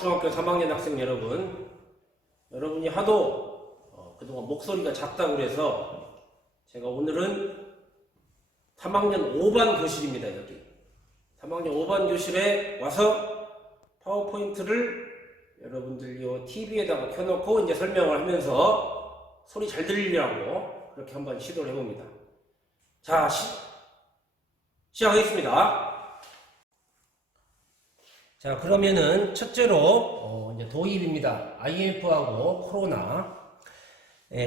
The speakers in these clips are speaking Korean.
한국중학교 3학년 학생 여러분, 여러분이 하도 그동안 목소리가 작다고 그래서 제가 오늘은 3학년 5반 교실입니다. 여기 3학년 5반 교실에 와서 파워포인트를 여러분들 요 TV에다가 켜놓고 이제 설명을 하면서 소리 잘 들리려고 그렇게 한번 시도를 해봅니다. 자, 시작하겠습니다. 자, 그러면은 첫째로 이제 도입입니다. IMF하고 코로나.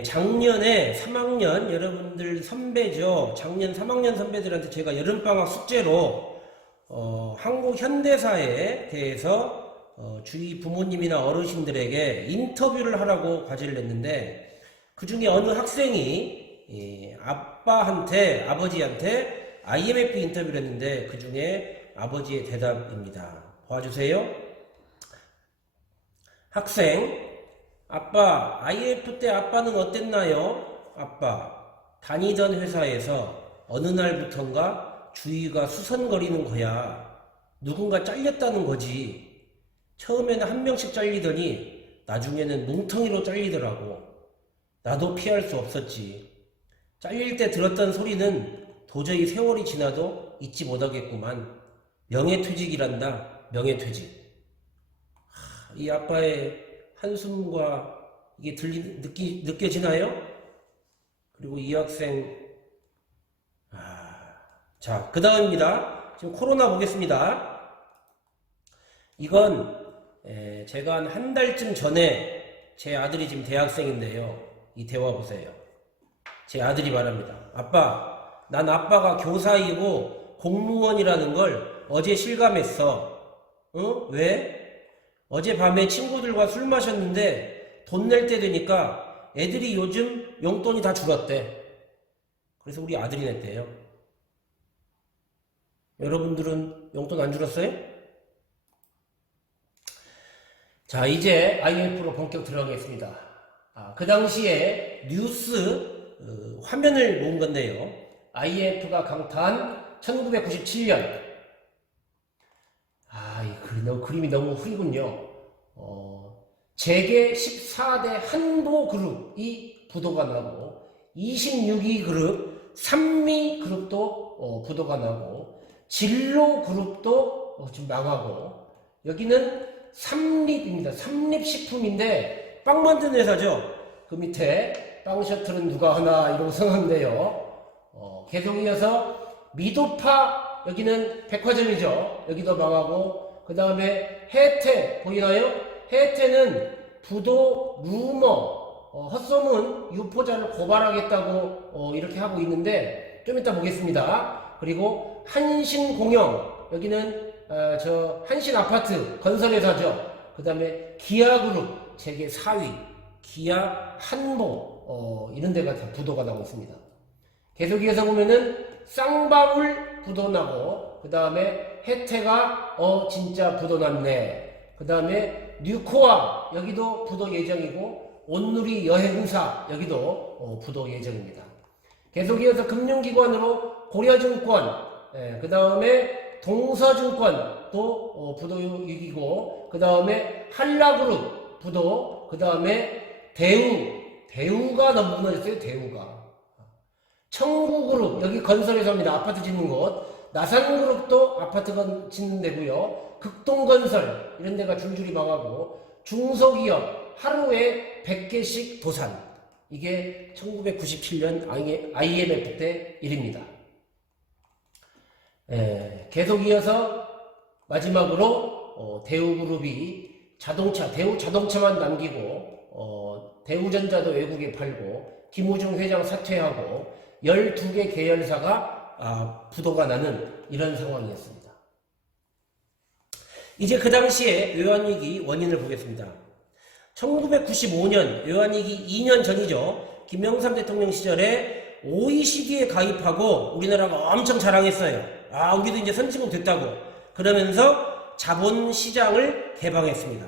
작년에 3학년 여러분들 선배죠. 작년 3학년 선배들한테 제가 여름방학 숙제로 한국 현대사에 대해서 주위 부모님이나 어르신들에게 인터뷰를 하라고 과제를 냈는데, 그 중에 어느 학생이 아버지한테 IMF 인터뷰를 했는데 그 중에 아버지의 대답입니다. 봐주세요. 학생, 아빠, IMF 때 아빠는 어땠나요? 아빠, 다니던 회사에서 어느 날부턴가 주위가 수선거리는 거야. 누군가 잘렸다는 거지. 처음에는 한 명씩 잘리더니 나중에는 뭉텅이로 잘리더라고. 나도 피할 수 없었지. 잘릴 때 들었던 소리는 도저히 세월이 지나도 잊지 못하겠구만. 명예퇴직이란다. 명예퇴직. 이 아빠의 한숨과 이게 느껴지나요? 그리고 이 학생, 자, 그 다음입니다. 지금 코로나 보겠습니다. 이건 제가 한 달쯤 전에 제 아들이 지금 대학생인데요. 이 대화 보세요. 제 아들이 말합니다. 아빠, 난 아빠가 교사이고 공무원이라는 걸 어제 실감했어. 응? 왜? 어젯밤에 친구들과 술 마셨는데 돈 낼 때 되니까 애들이 요즘 용돈이 다 줄었대. 그래서 우리 아들이 냈대요. 여러분들은 용돈 안 줄었어요? 자, 이제 IMF로 본격 들어가겠습니다. 그 당시에 뉴스 화면을 모은 건데요. IMF가 강타한 1997년. 이 그림이 너무 흐리군요. 재계 14대 한보 그룹이 부도가 나고, 26위 그룹, 삼미 그룹도 부도가 나고, 진로 그룹도 지금 망하고, 여기는 삼립입니다. 삼립식품인데 빵 만드는 회사죠. 그 밑에 빵 셔틀은 누가 하나 이러고 써놨는데요. 계속 이어서 미도파, 여기는 백화점이죠. 여기도 망하고, 그 다음에 혜태 보이나요? 혜태는 부도 루머, 헛소문 유포자를 고발하겠다고 이렇게 하고 있는데 좀 이따 보겠습니다. 그리고 한신공영, 여기는 한신아파트 건설회사죠. 그 다음에 기아그룹 세계 4위, 기아, 한보 이런 데가 다 부도가 나고 있습니다. 계속 이어서 보면은 쌍방울 부도 나고, 그 다음에 혜태가 진짜 부도 났네. 그 다음에 뉴코아, 여기도 부도 예정이고, 온누리 여행사, 여기도 부도 예정입니다. 계속 이어서 금융기관으로 고려증권, 그 다음에 동서증권도 부도 위기고, 그 다음에 한라그룹 부도, 그 다음에 대우가 너무 무너졌어요. 대우가. 청구그룹, 여기 건설회사입니다. 아파트 짓는 곳. 나산그룹도 아파트가 짓는 데고요. 극동건설, 이런 데가 줄줄이 망하고, 중소기업 하루에 100개씩 도산. 이게 1997년 IMF 때 일입니다. 계속 이어서 마지막으로 대우그룹이 대우 자동차만 남기고, 대우전자도 외국에 팔고, 김우중 회장 사퇴하고 12개 계열사가 부도가 나는 이런 상황이었습니다. 이제 그 당시에 외환위기 원인을 보겠습니다. 1995년, 외환위기 2년 전이죠. 김영삼 대통령 시절에 OECD에 가입하고 우리나라가 엄청 자랑했어요. 우리도 이제 선진국 됐다고. 그러면서 자본시장을 개방했습니다.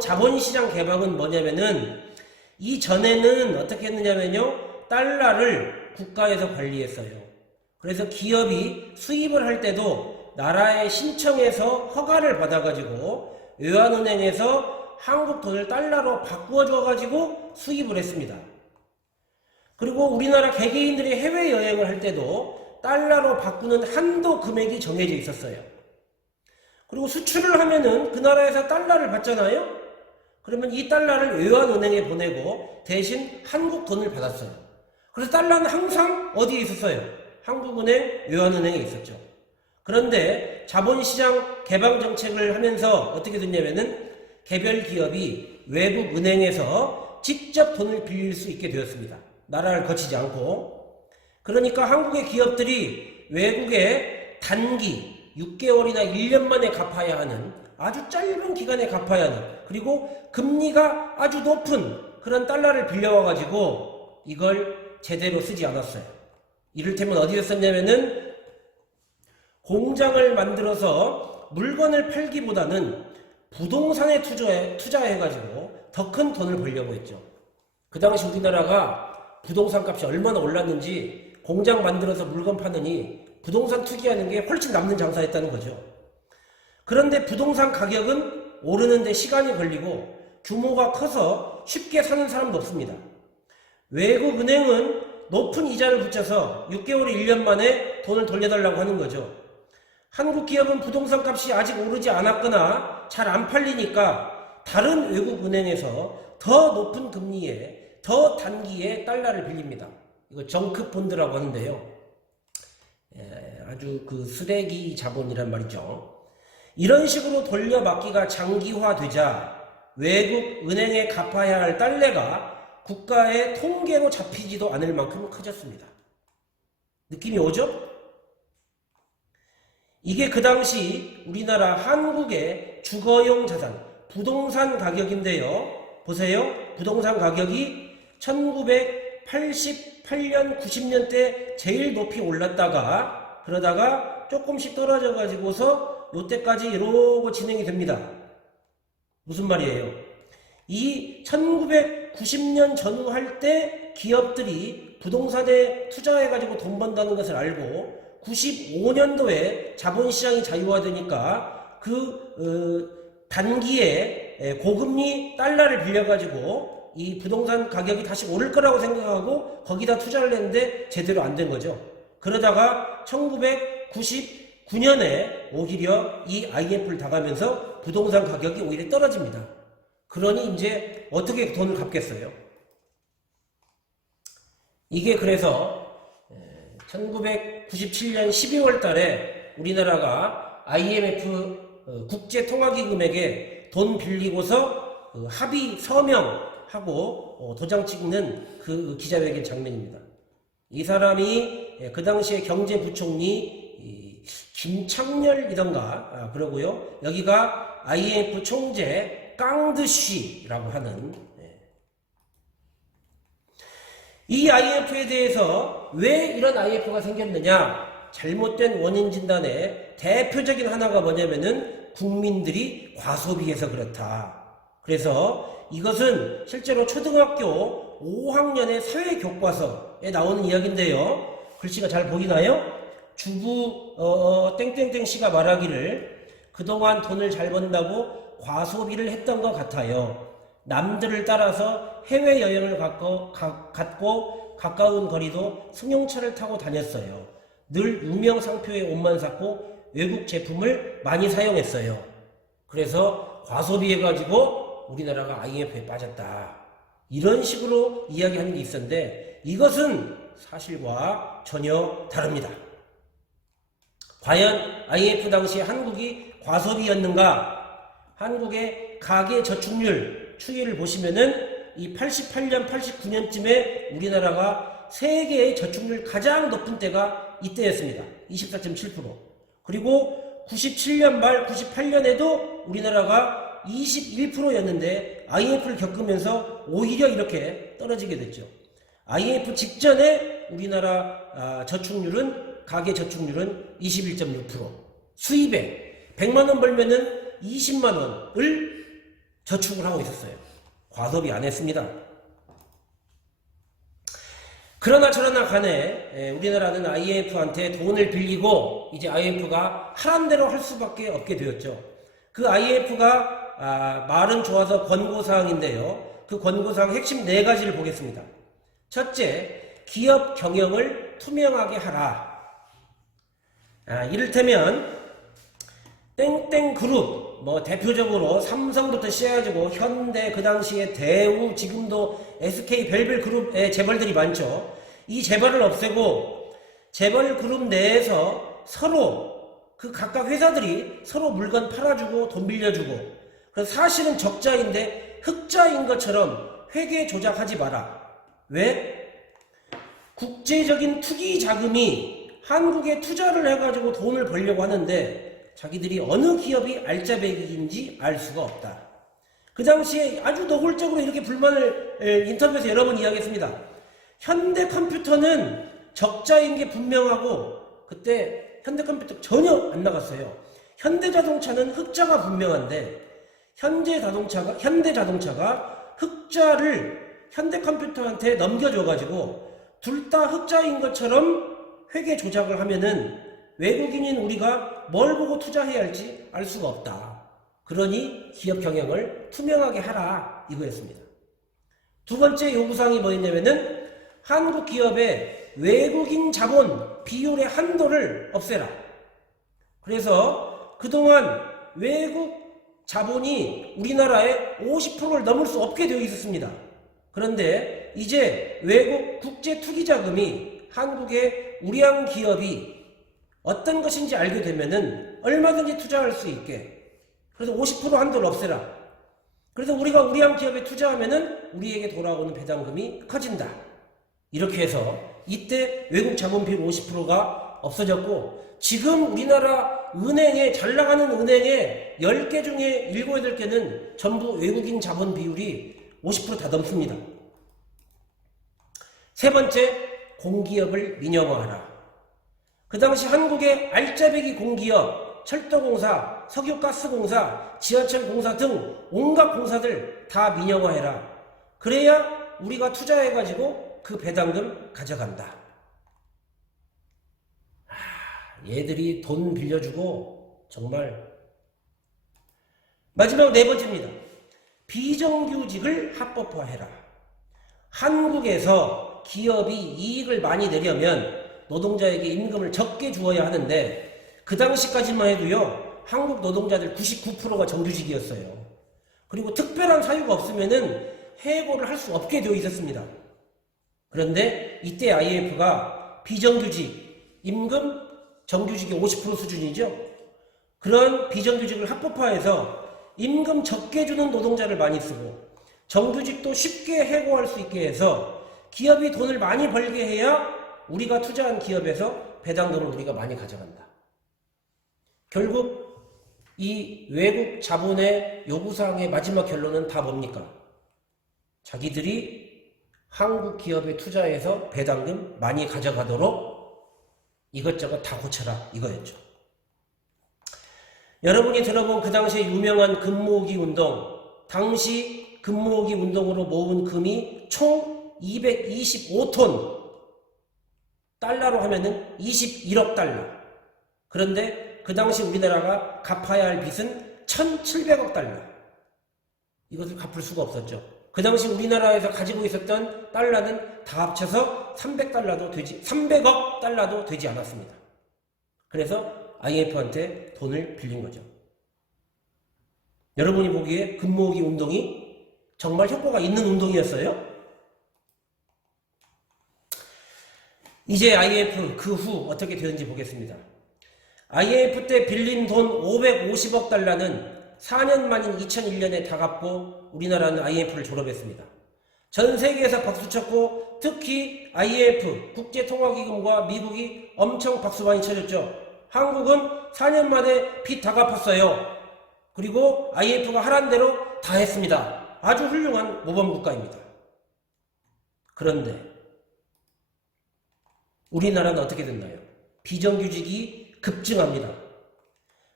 자본시장 개방은 뭐냐면은, 이전에는 어떻게 했느냐면요, 달러를 국가에서 관리했어요. 그래서 기업이 수입을 할 때도 나라에 신청해서 허가를 받아가지고 외환은행에서 한국 돈을 달러로 바꾸어 줘가지고 수입을 했습니다. 그리고 우리나라 개개인들이 해외여행을 할 때도 달러로 바꾸는 한도 금액이 정해져 있었어요. 그리고 수출을 하면은 그 나라에서 달러를 받잖아요. 그러면 이 달러를 외환은행에 보내고 대신 한국 돈을 받았어요. 그래서 달러는 항상 어디에 있었어요? 한국은행, 외환은행에 있었죠. 그런데 자본시장 개방 정책을 하면서 어떻게 됐냐면은 개별 기업이 외국 은행에서 직접 돈을 빌릴 수 있게 되었습니다. 나라를 거치지 않고. 그러니까 한국의 기업들이 외국에 단기 6개월이나 1년 만에 갚아야 하는 아주 짧은 기간에 갚아야 하는, 그리고 금리가 아주 높은 그런 달러를 빌려와가지고 이걸 제대로 쓰지 않았어요. 이를테면 어디에 썼냐면은 공장을 만들어서 물건을 팔기보다는 부동산에 투자해가지고 더 큰 돈을 벌려고 했죠. 그 당시 우리나라가 부동산 값이 얼마나 올랐는지 공장 만들어서 물건 파느니 부동산 투기하는 게 훨씬 남는 장사였다는 거죠. 그런데 부동산 가격은 오르는데 시간이 걸리고 규모가 커서 쉽게 사는 사람도 없습니다. 외국 은행은 높은 이자를 붙여서 6개월, 1년 만에 돈을 돌려달라고 하는 거죠. 한국 기업은 부동산 값이 아직 오르지 않았거나 잘 안 팔리니까 다른 외국 은행에서 더 높은 금리에 더 단기에 달러를 빌립니다. 이거 정크 폰드라고 하는데요. 아주 그 쓰레기 자본이란 말이죠. 이런 식으로 돌려막기가 장기화되자 외국 은행에 갚아야 할 달러가 국가의 통계로 잡히지도 않을 만큼 커졌습니다. 느낌이 오죠? 이게 그 당시 우리나라 한국의 주거용 자산, 부동산 가격인데요. 보세요. 부동산 가격이 1988년, 90년대 제일 높이 올랐다가 그러다가 조금씩 떨어져 가지고서 요때까지 이러고 진행이 됩니다. 무슨 말이에요? 이 1990년 전후 할 때 기업들이 부동산에 투자해 가지고 돈 번다는 것을 알고 95년도에 자본시장이 자유화되니까 단기에 고금리 달러를 빌려가지고 이 부동산 가격이 다시 오를 거라고 생각하고 거기다 투자를 했는데 제대로 안 된 거죠. 그러다가 1999년에 오히려 이 IMF를 당하면서 부동산 가격이 오히려 떨어집니다. 그러니 이제 어떻게 돈을 갚겠어요? 이게 그래서 1997년 12월 달에 우리나라가 IMF 국제통화기금에게 돈 빌리고서 합의 서명하고 도장 찍는 그 기자회견 장면입니다. 이 사람이 그 당시에 경제부총리 김창렬이던가 그러고요. 여기가 IMF 총재 깡드쉬라고 하는, 이 IMF에 대해서 왜 이런 IMF가 생겼느냐? 잘못된 원인 진단의 대표적인 하나가 뭐냐면은 국민들이 과소비해서 그렇다. 그래서 이것은 실제로 초등학교 5학년의 사회교과서에 나오는 이야기인데요. 글씨가 잘 보이나요? 주부 땡땡땡 씨가 말하기를 그동안 돈을 잘 번다고 과소비를 했던 것 같아요. 남들을 따라서 해외여행을 갖고 가까운 거리도 승용차를 타고 다녔어요. 늘 유명 상표의 옷만 샀고 외국 제품을 많이 사용했어요. 그래서 과소비해가지고 우리나라가 IMF에 빠졌다. 이런 식으로 이야기하는 게 있었는데 이것은 사실과 전혀 다릅니다. 과연 IMF 당시 한국이 과소비였는가? 한국의 가계저축률 추이를 보시면은 이 88년, 89년쯤에 우리나라가 세계의 저축률 가장 높은 때가 이때였습니다. 24.7%. 그리고 97년 말 98년에도 우리나라가 21%였는데 IMF를 겪으면서 오히려 이렇게 떨어지게 됐죠. IMF 직전에 우리나라 저축률은, 가계 저축률은 21.6%. 수입에 100만 원 벌면은 20만 원을 저축을 하고 있었어요. 과소비 안 했습니다. 그러나 저러나 간에 우리나라는 IMF한테 돈을 빌리고 이제 IMF가 하란 대로 할 수밖에 없게 되었죠. 그 IMF가 말은 좋아서 권고사항인데요. 그 권고사항 핵심 4가지를 보겠습니다. 첫째, 기업 경영을 투명하게 하라. 이를테면 땡땡 그룹, 대표적으로 삼성부터 시작해가지고 현대, 그 당시에 대우, 지금도 SK 별별 그룹의 재벌들이 많죠. 이 재벌을 없애고 재벌 그룹 내에서 서로 그 각각 회사들이 서로 물건 팔아주고 돈 빌려주고, 그래서 사실은 적자인데 흑자인 것처럼 회계 조작하지 마라. 왜? 국제적인 투기 자금이 한국에 투자를 해가지고 돈을 벌려고 하는데 자기들이 어느 기업이 알짜배기인지 알 수가 없다. 그 당시에 아주 노골적으로 이렇게 불만을 인터뷰에서 여러 번 이야기했습니다. 현대컴퓨터는 적자인 게 분명하고, 그때 현대컴퓨터 전혀 안 나갔어요. 현대자동차는 흑자가 분명한데 현대자동차가 흑자를 현대컴퓨터한테 넘겨줘가지고 둘 다 흑자인 것처럼 회계 조작을 하면은 외국인인 우리가 뭘 보고 투자해야 할지 알 수가 없다. 그러니 기업 경영을 투명하게 하라, 이거였습니다. 두 번째 요구사항이 뭐였냐면은 한국 기업의 외국인 자본 비율의 한도를 없애라. 그래서 그동안 외국 자본이 우리나라의 50%를 넘을 수 없게 되어 있었습니다. 그런데 이제 외국 국제 투기 자금이 한국의 우량 기업이 어떤 것인지 알게 되면은 얼마든지 투자할 수 있게, 그래서 50% 한도를 없애라. 그래서 우리가 우량 기업에 투자하면은 우리에게 돌아오는 배당금이 커진다. 이렇게 해서 이때 외국 자본 비율 50%가 없어졌고, 지금 우리나라 은행에, 잘 나가는 은행에 10개 중에 7, 8개는 전부 외국인 자본 비율이 50% 다 넘습니다. 세 번째, 공기업을 민영화하라. 그 당시 한국의 알짜배기 공기업, 철도공사, 석유가스공사, 지하철공사 등 온갖 공사들 다 민영화해라. 그래야 우리가 투자해가지고 그 배당금 가져간다. 얘들이 돈 빌려주고 정말. 마지막 4번째입니다. 비정규직을 합법화해라. 한국에서 기업이 이익을 많이 내려면 노동자에게 임금을 적게 주어야 하는데 그 당시까지만 해도요, 한국 노동자들 99%가 정규직이었어요. 그리고 특별한 사유가 없으면은 해고를 할 수 없게 되어 있었습니다. 그런데 이때 IMF가 비정규직, 임금 정규직의 50% 수준이죠. 그런 비정규직을 합법화해서 임금 적게 주는 노동자를 많이 쓰고 정규직도 쉽게 해고할 수 있게 해서 기업이 돈을 많이 벌게 해야 우리가 투자한 기업에서 배당금을 우리가 많이 가져간다. 결국 이 외국 자본의 요구사항의 마지막 결론은 다 뭡니까? 자기들이 한국 기업에 투자해서 배당금 많이 가져가도록 이것저것 다 고쳐라, 이거였죠. 여러분이 들어본 그 당시에 유명한 금모으기 운동, 당시 금모으기 운동으로 모은 금이 총 225톤, 달러로 하면은 21억 달러. 그런데 그 당시 우리나라가 갚아야 할 빚은 1,700억 달러. 이것을 갚을 수가 없었죠. 그 당시 우리나라에서 가지고 있었던 달러는 다 합쳐서 300억 달러도 되지 않았습니다. 그래서 IMF한테 돈을 빌린 거죠. 여러분이 보기에 금모으기 운동이 정말 효과가 있는 운동이었어요? 이제 IMF 그 후 어떻게 되는지 보겠습니다. IMF 때 빌린 돈 550억 달러는 4년 만인 2001년에 다 갚고 우리나라는 IMF를 졸업했습니다. 전 세계에서 박수쳤고 특히 IMF, 국제통화기금과 미국이 엄청 박수 많이 쳐줬죠. 한국은 4년 만에 빚 다 갚았어요. 그리고 IMF가 하란 대로 다 했습니다. 아주 훌륭한 모범국가입니다. 그런데 우리나라는 어떻게 됐나요? 비정규직이 급증합니다.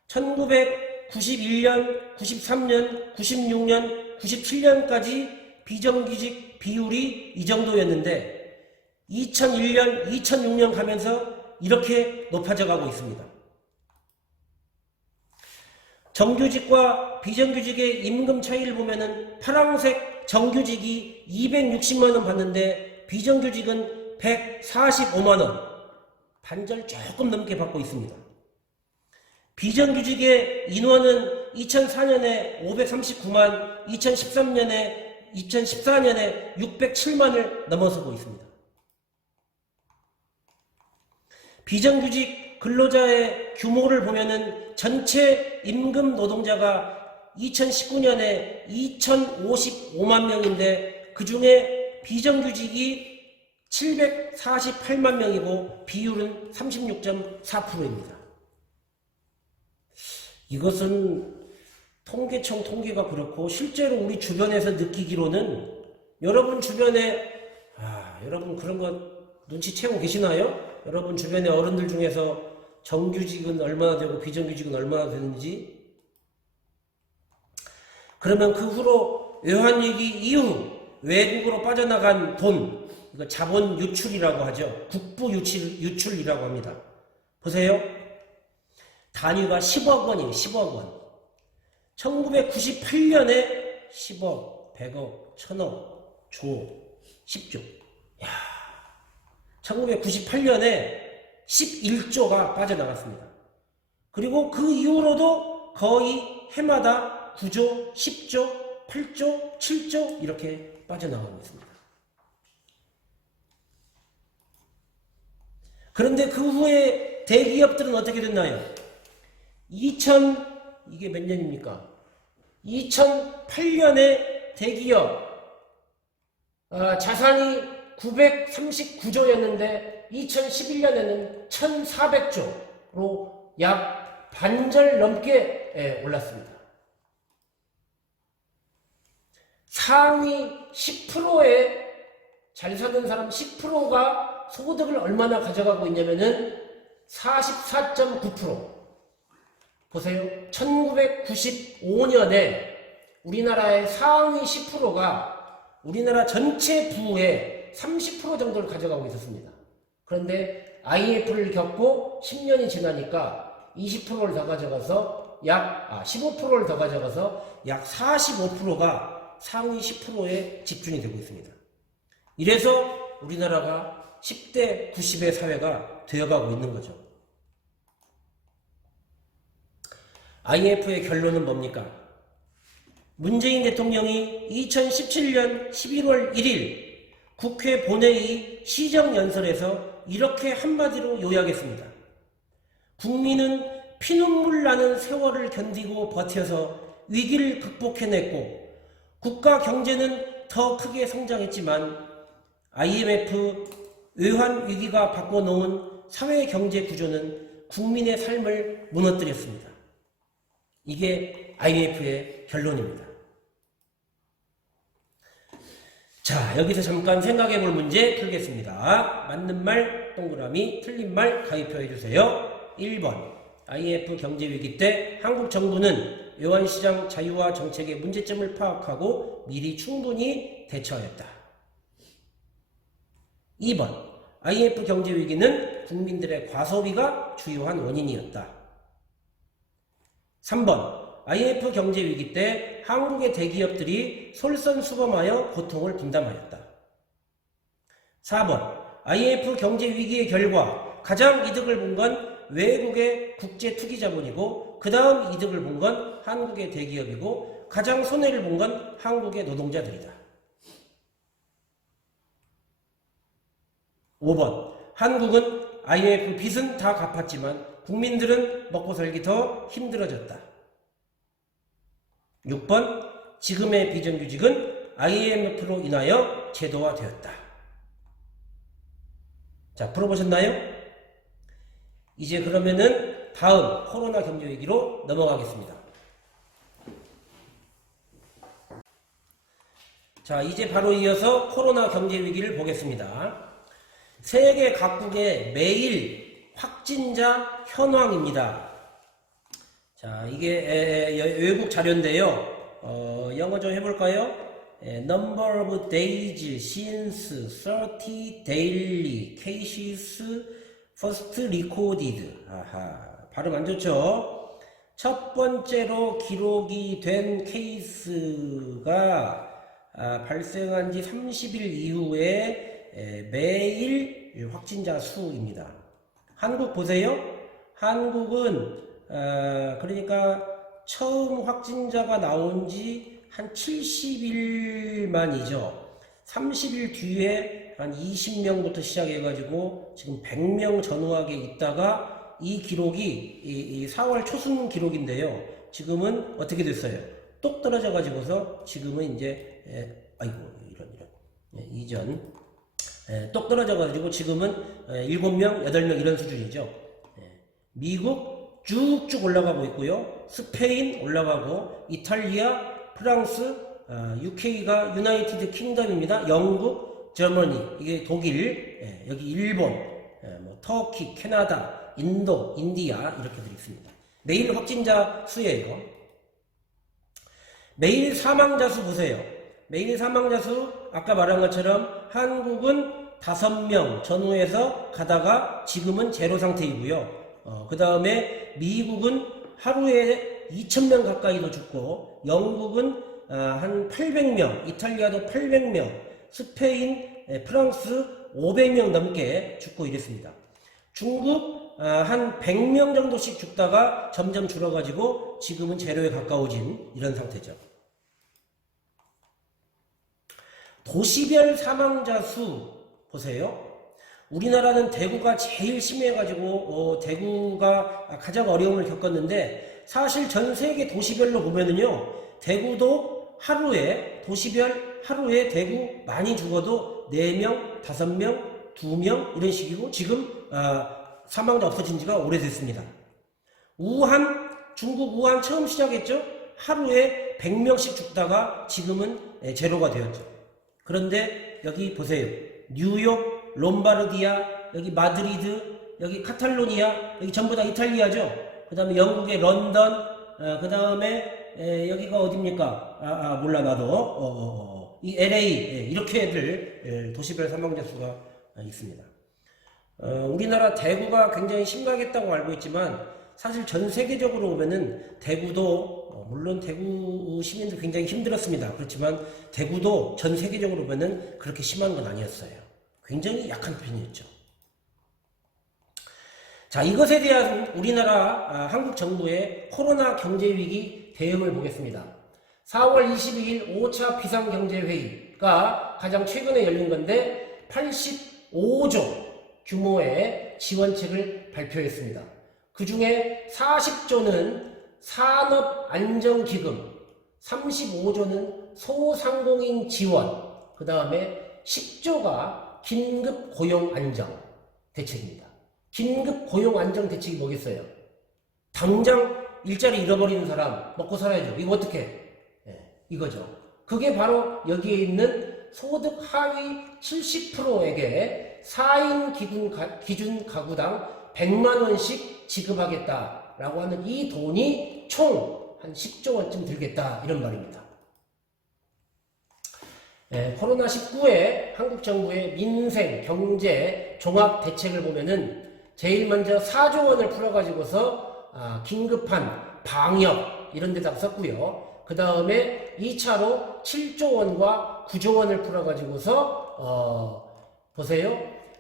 1991년, 93년, 96년, 97년까지 비정규직 비율이 이 정도였는데 2001년, 2006년 가면서 이렇게 높아져 가고 있습니다. 정규직과 비정규직의 임금 차이를 보면은 파란색 정규직이 260만 원 받는데 비정규직은 145만 원, 반절 조금 넘게 받고 있습니다. 비정규직의 인원은 2004년에 539만, 2014년에 607만을 넘어서고 있습니다. 비정규직 근로자의 규모를 보면은 전체 임금 노동자가 2019년에 2055만 명인데 그 중에 비정규직이 748만 명이고 비율은 36.4%입니다. 이것은 통계청 통계가 그렇고 실제로 우리 주변에서 느끼기로는 여러분 주변에 여러분 그런 거 눈치채고 계시나요? 여러분 주변의 어른들 중에서 정규직은 얼마나 되고 비정규직은 얼마나 되는지. 그러면 그 후로 외환위기 이후 외국으로 빠져나간 돈, 이거 자본 유출이라고 하죠. 국부 유출이라고 합니다. 보세요. 단위가 10억 원이에요. 10억 원. 1998년에 10억, 100억, 1000억, 조, 10조. 1998년에 11조가 빠져나갔습니다. 그리고 그 이후로도 거의 해마다 9조, 10조, 8조, 7조 이렇게 빠져나가고 있습니다. 그런데 그 후에 대기업들은 어떻게 됐나요? 이게 몇 년입니까? 2008년에 대기업 자산이 939조였는데 2011년에는 1400조로 약 반절 넘게 올랐습니다. 상위 10%의 잘 사는 사람 10%가 소득을 얼마나 가져가고 있냐면은 44.9%. 보세요. 1995년에 우리나라의 상위 10%가 우리나라 전체 부의 30% 정도를 가져가고 있었습니다. 그런데 IMF를 겪고 10년이 지나니까 20%를 더 가져가서 15%를 더 가져가서 약 45%가 상위 10%에 집중이 되고 있습니다. 이래서 우리나라가 10대 90의 사회가 되어가고 있는 거죠. IMF의 결론은 뭡니까? 문재인 대통령이 2017년 11월 1일 국회 본회의 시정연설에서 이렇게 한마디로 요약했습니다. 국민은 피눈물 나는 세월을 견디고 버텨서 위기를 극복해냈고 국가 경제는 더 크게 성장했지만 IMF 외환 위기가 바꿔놓은 사회 경제 구조는 국민의 삶을 무너뜨렸습니다. 이게 IMF의 결론입니다. 자, 여기서 잠깐 생각해 볼 문제 풀겠습니다. 맞는 말 동그라미, 틀린 말 가위표 해주세요. 1번 IMF 경제위기 때 한국 정부는 외환시장 자유화 정책의 문제점을 파악하고 미리 충분히 대처하였다. 2번 IMF 경제위기는 국민들의 과소비가 주요한 원인이었다. 3번 IMF 경제위기 때 한국의 대기업들이 솔선수범하여 고통을 분담하였다. 4번 IMF 경제위기의 결과 가장 이득을 본 건 외국의 국제투기자본이고 그 다음 이득을 본 건 한국의 대기업이고 가장 손해를 본 건 한국의 노동자들이다. 5번 한국은 IMF 빚은 다 갚았지만 국민들은 먹고 살기 더 힘들어졌다. 6번 지금의 비정규직은 IMF로 인하여 제도화되었다. 자, 풀어보셨나요? 이제 그러면은 다음 코로나 경제위기로 넘어가겠습니다. 자, 이제 바로 이어서 코로나 경제위기를 보겠습니다. 세계 각국의 매일 확진자 현황입니다. 자, 이게 외국 자료인데요. 영어 좀 해볼까요? Number of days since 30 daily cases first recorded. 아하, 발음 안 좋죠? 첫 번째로 기록이 된 케이스가 발생한 지 30일 이후에 매일 확진자 수입니다. 한국 보세요. 한국은 그러니까 처음 확진자가 나온 지 한 70일 만이죠. 30일 뒤에 한 20명부터 시작해가지고 지금 100명 전후하게 있다가 이 기록이 이 4월 초순 기록인데요. 지금은 어떻게 됐어요? 똑 떨어져 가지고서 지금은 이제 아이고 이런 이전 똑 떨어져 가지고 지금은 7명, 8명 이런 수준이죠. 미국 쭉쭉 올라가고 있고요. 스페인 올라가고 이탈리아, 프랑스, UK가 유나이티드 킹덤입니다. 영국, 저머니, 이게 독일, 여기 일본, 뭐 터키, 캐나다, 인도, 인디아 이렇게 되어 있습니다. 매일 확진자 수예요. 매일 사망자 수 보세요. 매일 사망자 수 아까 말한 것처럼 한국은 5명 전후에서 가다가 지금은 제로 상태이고요. 그 다음에 미국은 하루에 2,000명 가까이도 죽고, 영국은 한 800명, 이탈리아도 800명, 스페인, 프랑스 500명 넘게 죽고 이랬습니다. 중국 한 100명 정도씩 죽다가 점점 줄어가지고 지금은 제로에 가까워진 이런 상태죠. 도시별 사망자 수 보세요. 우리나라는 대구가 제일 심해가지고 대구가 가장 어려움을 겪었는데, 사실 전 세계 도시별로 보면은요, 대구도 하루에 도시별 하루에 대구 많이 죽어도 4명, 5명, 2명 이런 식이고, 지금 사망자 없어진 지가 오래됐습니다. 우한, 중국 우한 처음 시작했죠. 하루에 100명씩 죽다가 지금은 제로가 되었죠. 그런데 여기 보세요. 뉴욕, 롬바르디아, 여기 마드리드, 여기 카탈로니아, 여기 전부 다 이탈리아죠. 그 다음에 영국의 런던, 그 다음에 여기가 어딥니까? 몰라 나도. 이 LA, 이렇게들 도시별 사망자 수가 있습니다. 우리나라 대구가 굉장히 심각했다고 알고 있지만, 사실 전 세계적으로 보면은 대구도 물론 대구 시민들 굉장히 힘들었습니다. 그렇지만 대구도 전 세계적으로 보면은 그렇게 심한 건 아니었어요. 굉장히 약한 편이었죠. 자, 이것에 대한 우리나라 한국 정부의 코로나 경제위기 대응을 보겠습니다. 4월 22일 5차 비상경제회의가 가장 최근에 열린 건데 85조 규모의 지원책을 발표했습니다. 그 중에 40조는 산업안정기금, 35조는 소상공인 지원, 그 다음에 10조가 긴급고용안정대책입니다. 긴급고용안정대책이 뭐겠어요? 당장 일자리 잃어버리는 사람 먹고 살아야죠. 이거 어떻게? 이거죠. 그게 바로 여기에 있는 소득 하위 70%에게 4인 기준 가구당 100만원씩 지급하겠다라고 하는 이 돈이 총 한 10조 원쯤 들겠다 이런 말입니다. 코로나19의 한국 정부의 민생, 경제, 종합 대책을 보면은 제일 먼저 4조 원을 풀어가지고서 긴급한 방역 이런 데다가 썼고요. 그 다음에 2차로 7조 원과 9조 원을 풀어가지고서 보세요.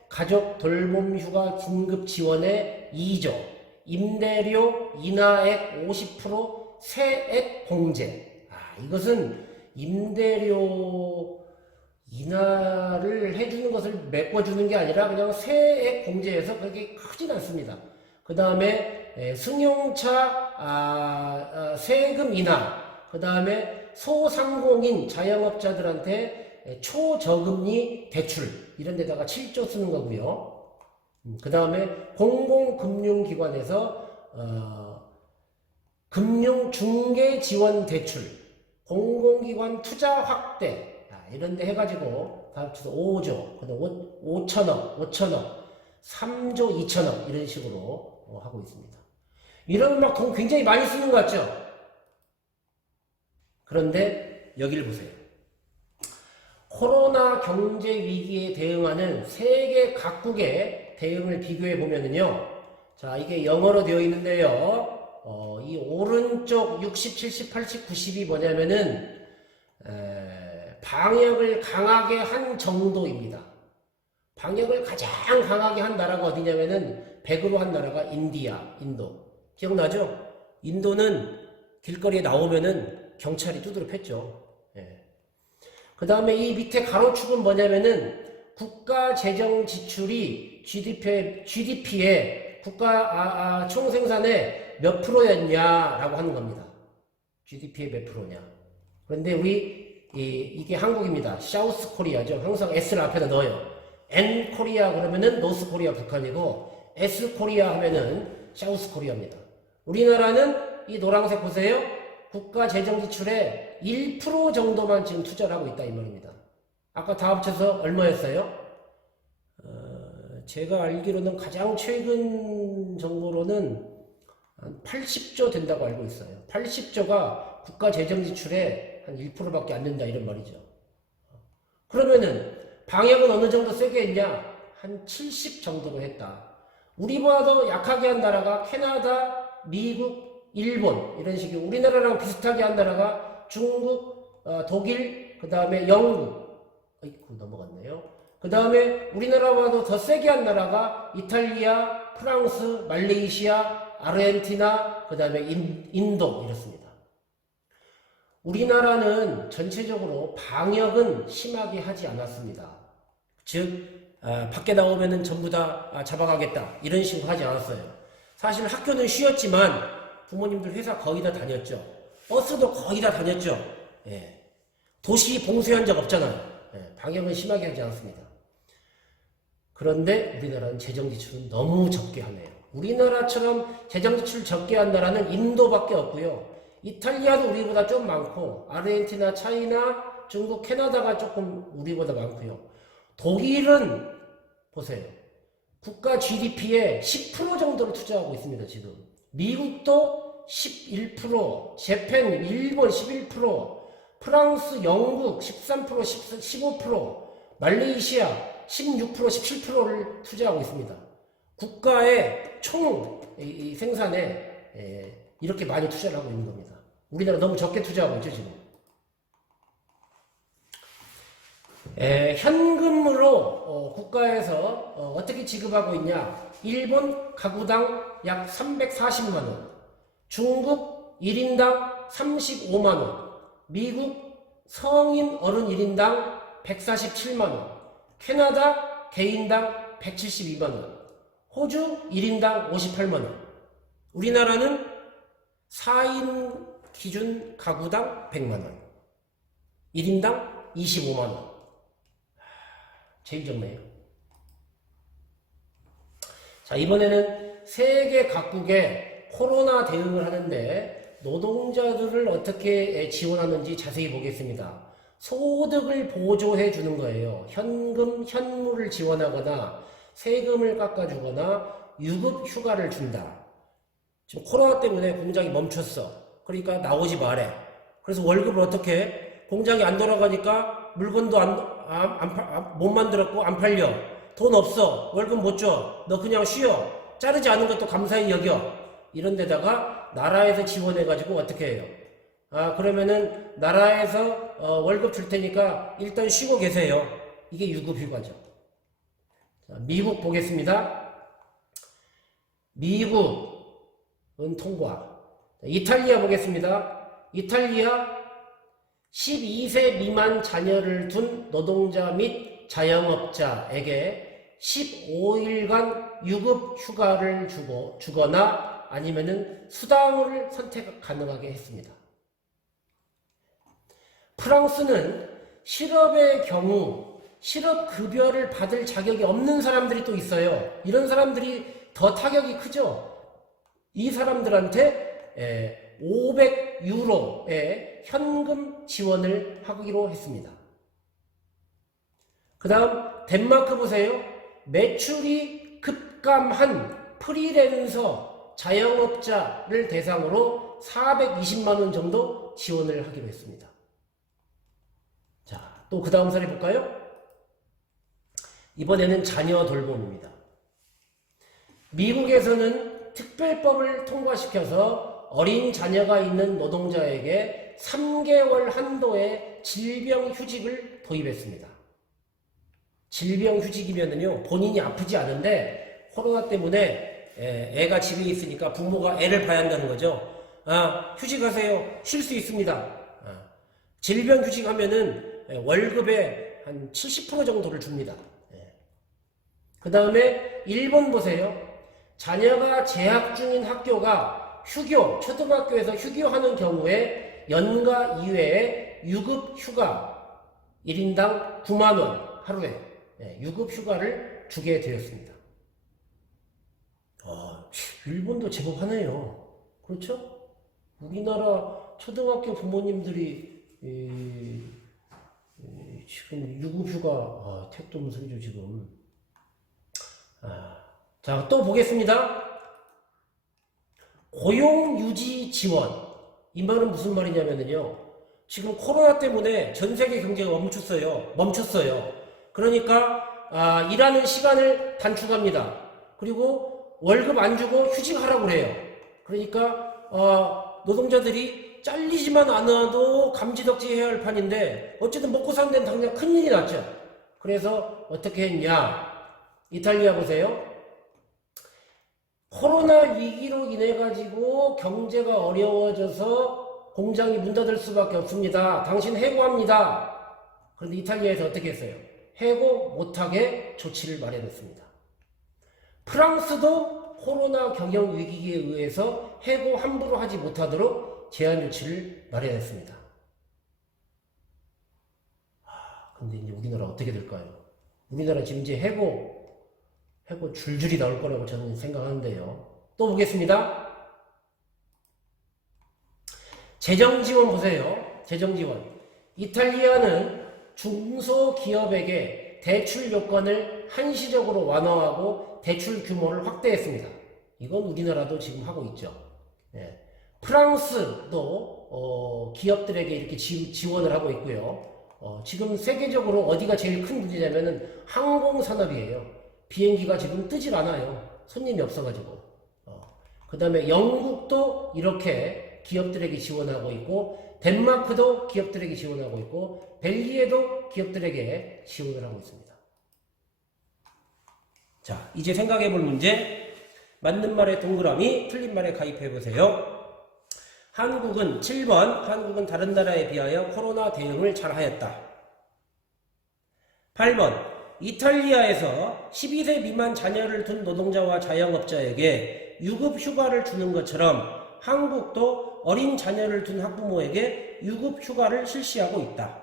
가족 돌봄 휴가 긴급 지원에 2조, 임대료 인하액 50% 세액 공제. 이것은 임대료 인하를 해주는 것을 메꿔주는 게 아니라 그냥 세액 공제해서 그렇게 크진 않습니다. 그 다음에 승용차 세금 인하, 그 다음에 소상공인 자영업자들한테 초저금리 대출 이런 데다가 7조 쓰는 거고요. 그 다음에 공공금융기관에서 금융중개지원 대출, 공공기관 투자 확대 이런 데 해가지고 다 합쳐서 5조, 5천억, 3조 2천억 이런 식으로 하고 있습니다. 이런 막 돈 굉장히 많이 쓰는 것 같죠? 그런데 여기를 보세요. 코로나 경제 위기에 대응하는 세계 각국의 대응을 비교해 보면은요. 자, 이게 영어로 되어 있는데요. 이 오른쪽 60, 70, 80, 90이 뭐냐면은 방역을 강하게 한 정도입니다. 방역을 가장 강하게 한 나라가 어디냐면은 100으로 한 나라가 인도. 기억나죠? 인도는 길거리에 나오면은 경찰이 두드려 팼죠. 예. 그 다음에 이 밑에 가로축은 뭐냐면은 국가 재정 지출이 GDP의 국가 총생산의 몇 프로였냐라고 하는 겁니다. GDP의 몇 프로냐. 그런데 이게 한국입니다. 사우스 코리아죠. 항상 S를 앞에다 넣어요. N 코리아 그러면은 노스 코리아 북한이고 S 코리아 하면은 사우스 코리아입니다. 우리나라는 이 노란색 보세요. 국가 재정 지출의 1% 정도만 지금 투자를 하고 있다 이 말입니다. 아까 다 합쳐서 얼마였어요? 제가 알기로는 가장 최근 정보로는 한 80조 된다고 알고 있어요. 80조가 국가 재정 지출의 한 1%밖에 안 된다 이런 말이죠. 그러면은 방역은 어느 정도 세게 했냐? 한 70 정도로 했다. 우리보다도 약하게 한 나라가 캐나다, 미국, 일본 이런 식으로 우리나라랑 비슷하게 한 나라가 중국, 독일, 그 다음에 영국. 아이고 넘어갔네요. 그 다음에 우리나라보다도 더 세게 한 나라가 이탈리아, 프랑스, 말레이시아, 아르헨티나, 그 다음에 인도 이렇습니다. 우리나라는 전체적으로 방역은 심하게 하지 않았습니다. 즉 밖에 나오면은 전부 다 잡아가겠다 이런 식으로 하지 않았어요. 사실 학교는 쉬었지만 부모님들 회사 거의 다 다녔죠. 버스도 거의 다 다녔죠. 예. 도시 봉쇄한 적 없잖아요. 예. 방역은 심하게 하지 않았습니다. 그런데 우리나라는 재정지출은 너무 적게 하네요. 우리나라처럼 재정지출 적게 한 나라는 인도밖에 없고요. 이탈리아도 우리보다 좀 많고 아르헨티나, 차이나, 중국, 캐나다가 조금 우리보다 많고요. 독일은 보세요. 국가 GDP의 10% 정도를 투자하고 있습니다. 지금. 미국도 11%, 재팬, 일본 11%, 프랑스, 영국 13%, 15%, 말레이시아 16%, 17%를 투자하고 있습니다. 국가의 총 생산에 이렇게 많이 투자를 하고 있는 겁니다. 우리나라 너무 적게 투자하고 있죠, 지금. 현금으로 국가에서 어떻게 지급하고 있냐. 일본 가구당 약 340만원, 중국 1인당 35만원, 미국 성인 어른 1인당 147만원, 캐나다 개인당 172만원, 호주 1인당 58만원. 우리나라는 4인 기준 가구당 100만원, 1인당 25만원. 제일 적네요. 자, 이번에는 세계 각국의 코로나 대응을 하는데 노동자들을 어떻게 지원하는지 자세히 보겠습니다. 소득을 보조해 주는 거예요. 현물을 지원하거나 세금을 깎아주거나 유급 휴가를 준다. 지금 코로나 때문에 공장이 멈췄어. 그러니까 나오지 말해. 그래서 월급을 어떻게 해? 공장이 안 돌아가니까 물건도 못 만들었고 안 팔려. 돈 없어. 월급 못 줘. 너 그냥 쉬어. 자르지 않은 것도 감사히 여겨. 이런 데다가 나라에서 지원해가지고 어떻게 해요? 그러면은 나라에서 월급 줄 테니까 일단 쉬고 계세요. 이게 유급휴가죠. 미국 보겠습니다. 미국은 통과. 이탈리아 보겠습니다. 이탈리아 12세 미만 자녀를 둔 노동자 및 자영업자에게 15일간 유급 휴가를 주거나 아니면은 수당을 선택 가능하게 했습니다. 프랑스는 실업의 경우 실업급여를 받을 자격이 없는 사람들이 또 있어요. 이런 사람들이 더 타격이 크죠. 이 사람들한테 500유로의 현금 지원을 하기로 했습니다. 그 다음 덴마크 보세요. 매출이 급감한 프리랜서 자영업자를 대상으로 420만원 정도 지원을 하기로 했습니다. 자, 또 그 다음 사례 볼까요? 이번에는 자녀 돌봄입니다. 미국에서는 특별법을 통과시켜서 어린 자녀가 있는 노동자에게 3개월 한도의 질병휴직을 도입했습니다. 질병휴직이면은요, 본인이 아프지 않은데 코로나 때문에 애가 집에 있으니까 부모가 애를 봐야 한다는 거죠. 휴직하세요. 쉴 수 있습니다. 질병휴직하면은 월급의 한 70% 정도를 줍니다. 그 다음에 1번 보세요. 자녀가 재학 중인 학교가 초등학교에서 휴교하는 경우에 연가 이외에 유급 휴가 1인당 9만원 하루에 유급 휴가를 주게 되었습니다. 일본도 제법 하네요. 그렇죠? 우리나라 초등학교 부모님들이 지금 유급휴가 택도 없는 소리죠 지금. 자, 또 보겠습니다. 고용유지 지원. 이 말은 무슨 말이냐면요, 지금 코로나 때문에 전 세계 경제가 멈췄어요. 그러니까 일하는 시간을 단축합니다. 그리고 월급 안 주고 휴직하라고 그래요. 그러니까 노동자들이 잘리지만 않아도 감지덕지 해야 할 판인데 어쨌든 먹고 사는 데는 당장 큰일이 났죠. 그래서 어떻게 했냐, 이탈리아 보세요. 코로나 위기로 인해 가지고 경제가 어려워져서 공장이 문 닫을 수밖에 없습니다. 당신 해고합니다. 그런데 이탈리아에서 어떻게 했어요? 해고 못하게 조치를 마련했습니다. 프랑스도 코로나 경영 위기에 의해서 해고 함부로 하지 못하도록 제한 조치를 마련했습니다. 근데 이제 우리나라 어떻게 될까요? 우리나라 지금 이제 해고 줄줄이 나올 거라고 저는 생각하는데요. 또 보겠습니다. 재정지원 보세요. 재정지원. 이탈리아는 중소기업에게 대출 요건을 한시적으로 완화하고 대출 규모를 확대했습니다. 이건 우리나라도 지금 하고 있죠. 프랑스도 기업들에게 이렇게 지원을 하고 있고요. 지금 세계적으로 어디가 제일 큰 문제냐면은 항공산업이에요. 비행기가 지금 뜨질 않아요. 손님이 없어가지고. 그 다음에 영국도 이렇게 기업들에게 지원하고 있고, 덴마크도 기업들에게 지원하고 있고, 벨기에도 기업들에게 지원을 하고 있습니다. 자, 이제 생각해볼 문제. 맞는 말에 동그라미, 틀린 말에 가입해보세요. 한국은 7번, 한국은 다른 나라에 비하여 코로나 대응을 잘 하였다. 8번, 이탈리아에서 12세 미만 자녀를 둔 노동자와 자영업자에게 유급 휴가를 주는 것처럼 한국도 어린 자녀를 둔 학부모에게 유급 휴가를 실시하고 있다.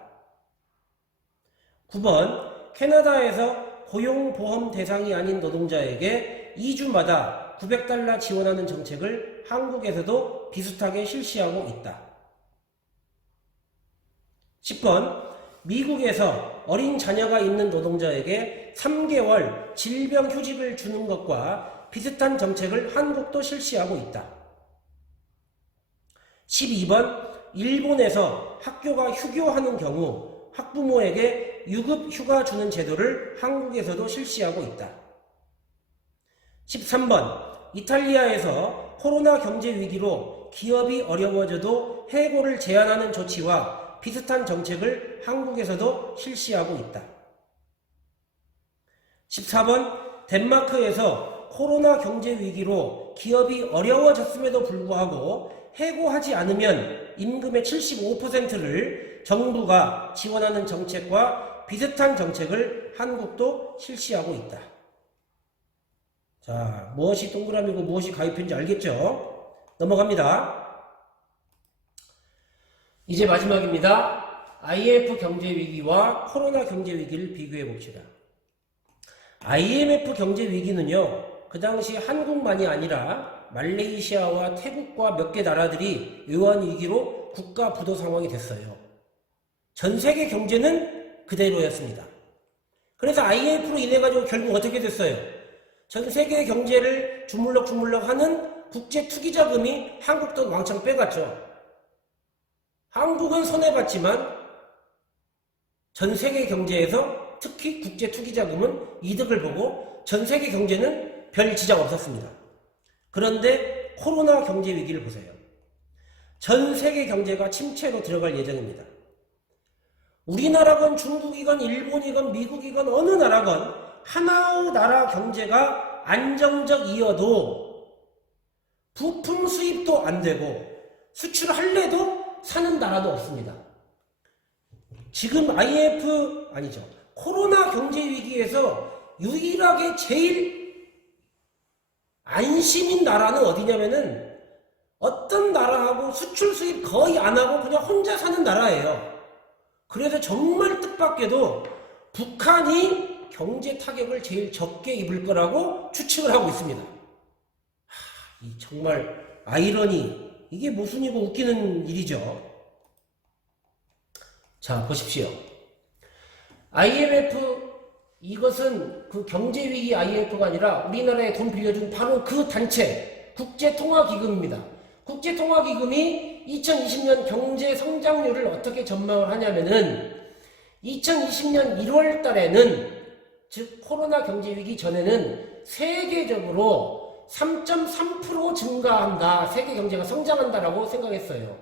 9번, 캐나다에서 고용보험 대상이 아닌 노동자에게 2주마다 $900 지원하는 정책을 한국에서도 비슷하게 실시하고 있다. 10번, 미국에서 어린 자녀가 있는 노동자에게 3개월 질병휴직을 주는 것과 비슷한 정책을 한국도 실시하고 있다. 12번, 일본에서 학교가 휴교하는 경우 학부모에게 유급 휴가 주는 제도를 한국에서도 실시하고 있다. 13번, 이탈리아에서 코로나 경제 위기로 기업이 어려워져도 해고를 제한하는 조치와 비슷한 정책을 한국에서도 실시하고 있다. 14번, 덴마크에서 코로나 경제 위기로 기업이 어려워졌음에도 불구하고 해고하지 않으면 임금의 75%를 정부가 지원하는 정책과 비슷한 정책을 한국도 실시하고 있다. 자, 무엇이 동그라미고 무엇이 가입표인지 알겠죠? 넘어갑니다. 이제 마지막입니다. IMF 경제위기와 코로나 경제위기를 비교해 봅시다. IMF 경제위기는요, 그 당시 한국만이 아니라 말레이시아와 태국과 몇 개 나라들이 외환위기로 국가 부도 상황이 됐어요. 전 세계 경제는 그대로였습니다. 그래서 IMF로 인해가지고 결국 어떻게 됐어요? 전 세계 경제를 주물럭주물럭 하는 국제투기자금이 한국 돈 왕창 빼갔죠. 한국은 손해봤지만 전 세계 경제에서 특히 국제투기자금은 이득을 보고 전 세계 경제는 별 지장 없었습니다. 그런데 코로나 경제 위기를 보세요. 전 세계 경제가 침체로 들어갈 예정입니다. 우리나라건 중국이건 일본이건 미국이건 어느 나라건 하나의 나라 경제가 안정적이어도 부품 수입도 안 되고 수출할래도 사는 나라도 없습니다. 지금 IMF 아니죠. 코로나 경제 위기에서 유일하게 제일 안심인 나라는 어디냐면은 어떤 나라하고 수출 수입 거의 안 하고 그냥 혼자 사는 나라예요. 그래서 정말 뜻밖에도 북한이 경제 타격을 제일 적게 입을 거라고 추측을 하고 있습니다. 이 정말 아이러니, 이게 무슨이고 웃기는 일이죠. 자, 보십시오. IMF, 이것은 그 경제위기 IMF가 아니라 우리나라에 돈 빌려준 바로 그 단체, 국제통화기금입니다. 국제통화기금이 2020년 경제 성장률을 어떻게 전망을 하냐면은 2020년 1월 달에는, 즉 코로나 경제 위기 전에는 세계적으로 3.3% 증가한다, 세계 경제가 성장한다라고 생각했어요.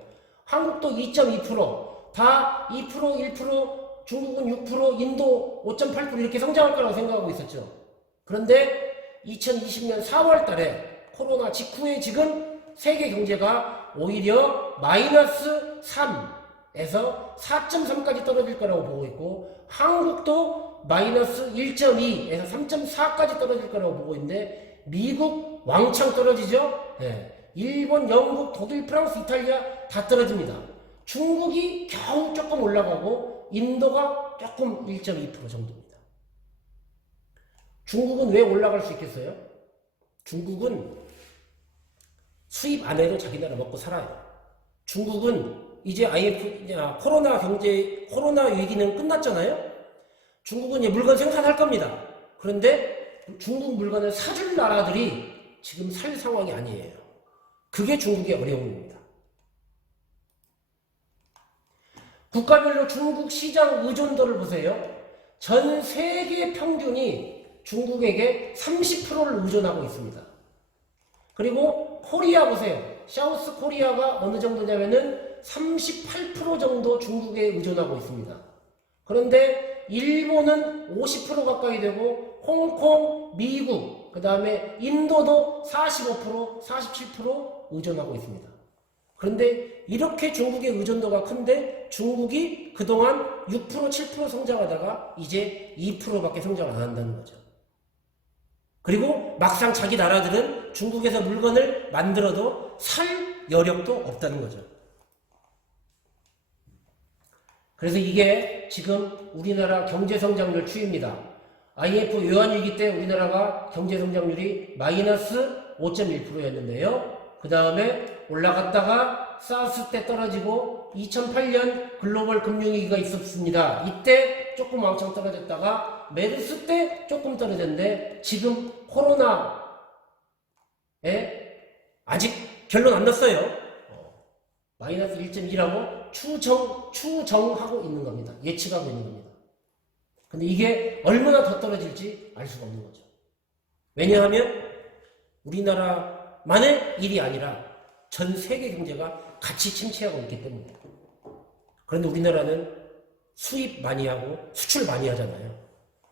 한국도 2.2%, 다 2%, 1%, 중국은 6%, 인도 5.8% 이렇게 성장할 거라고 생각하고 있었죠. 그런데 2020년 4월 달에 코로나 직후에 지금 세계 경제가 오히려 마이너스 3에서 4.3까지 떨어질 거라고 보고 있고, 한국도 마이너스 1.2에서 3.4까지 떨어질 거라고 보고 있는데, 미국 왕창 떨어지죠? 네. 일본, 영국, 독일, 프랑스, 이탈리아 다 떨어집니다. 중국이 겨우 조금 올라가고 인도가 조금 1.2% 정도입니다. 중국은 왜 올라갈 수 있겠어요? 중국은 수입 안 해도 자기 나라 먹고 살아요. 중국은 이제 코로나 위기는 끝났잖아요? 중국은 이제 물건 생산할 겁니다. 그런데 중국 물건을 사줄 나라들이 지금 살 상황이 아니에요. 그게 중국의 어려움입니다. 국가별로 중국 시장 의존도를 보세요. 전 세계 평균이 중국에게 30%를 의존하고 있습니다. 그리고 코리아 보세요. 사우스 코리아가 어느 정도냐면은 38% 정도 중국에 의존하고 있습니다. 그런데 일본은 50% 가까이 되고, 홍콩, 미국, 그 다음에 인도도 45%, 47% 의존하고 있습니다. 그런데 이렇게 중국의 의존도가 큰데 중국이 그동안 6%, 7% 성장하다가 이제 2%밖에 성장 안 한다는 거죠. 그리고 막상 자기 나라들은 중국에서 물건을 만들어도 살 여력도 없다는 거죠. 그래서 이게 지금 우리나라 경제성장률 추이입니다. IMF 외환위기 때 우리나라가 경제성장률이 마이너스 5.1%였는데요. 그 다음에 올라갔다가 사우스 때 떨어지고 2008년 글로벌 금융위기가 있었습니다. 이때 조금 왕창 떨어졌다가 메르스 때 조금 떨어졌는데 지금 코로나에 아직 결론 안 났어요. 마이너스 1.2라고 추정하고 있는 겁니다. 예측하고 있는 겁니다. 근데 이게 얼마나 더 떨어질지 알 수가 없는 거죠. 왜냐하면 우리나라만의 일이 아니라 전 세계 경제가 같이 침체하고 있기 때문에. 그런데 우리나라는 수입 많이 하고 수출 많이 하잖아요.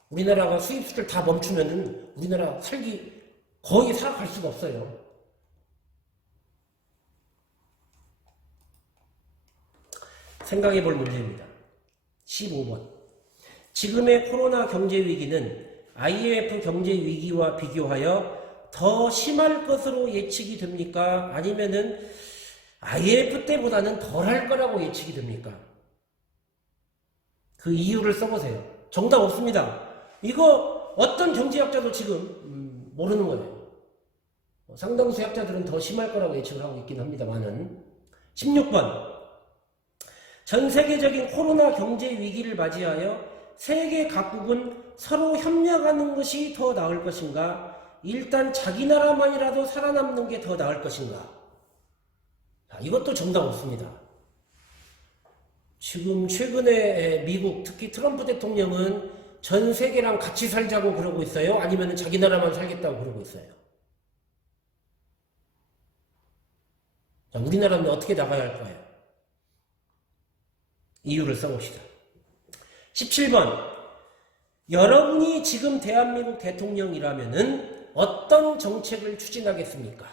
우리나라가 수입 수출 다 멈추면은 우리나라 거의 살아갈 수가 없어요. 생각해 볼 문제입니다. 15번. 지금의 코로나 경제 위기는 IMF 경제 위기와 비교하여 더 심할 것으로 예측이 됩니까? 아니면은 IMF 때보다는 덜 할 거라고 예측이 됩니까? 그 이유를 써보세요. 정답 없습니다. 이거 어떤 경제학자도 지금 모르는 거예요. 상당수 학자들은 더 심할 거라고 예측을 하고 있긴 합니다만은. 16번. 전 세계적인 코로나 경제 위기를 맞이하여 세계 각국은 서로 협력하는 것이 더 나을 것인가? 일단 자기 나라만이라도 살아남는 게 더 나을 것인가? 자, 이것도 정답 없습니다. 지금 최근에 미국, 특히 트럼프 대통령은 전 세계랑 같이 살자고 그러고 있어요? 아니면 자기 나라만 살겠다고 그러고 있어요? 자, 우리나라는 어떻게 나가야 할까요? 이유를 써봅시다. 17번. 여러분이 지금 대한민국 대통령이라면은 어떤 정책을 추진하겠습니까?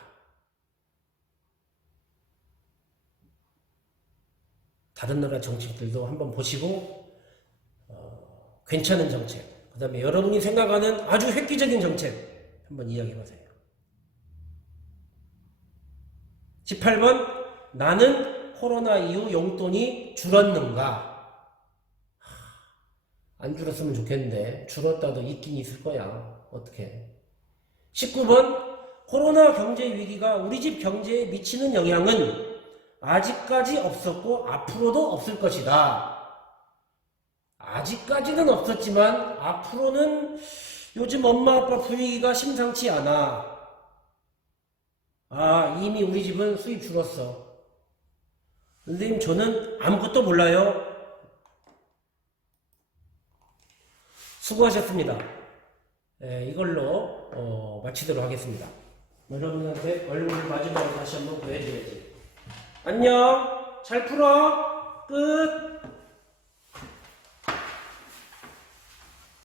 다른 나라 정책들도 한번 보시고 괜찮은 정책, 그 다음에 여러분이 생각하는 아주 획기적인 정책 한번 이야기해보세요. 18번. 나는 코로나 이후 용돈이 줄었는가? 안 줄었으면 좋겠는데 줄었다도 있긴 있을 거야. 어떻게? 19번. 코로나 경제 위기가 우리 집 경제에 미치는 영향은 아직까지 없었고 앞으로도 없을 것이다. 아직까지는 없었지만 앞으로는 요즘 엄마 아빠 분위기가 심상치 않아. 이미 우리 집은 수입 줄었어. 선생님, 저는 아무것도 몰라요. 수고하셨습니다. 이걸로 마치도록 하겠습니다. 여러분한테 얼굴을 마지막으로 다시 한번 보여드려야지. 안녕. 잘 풀어. 끝.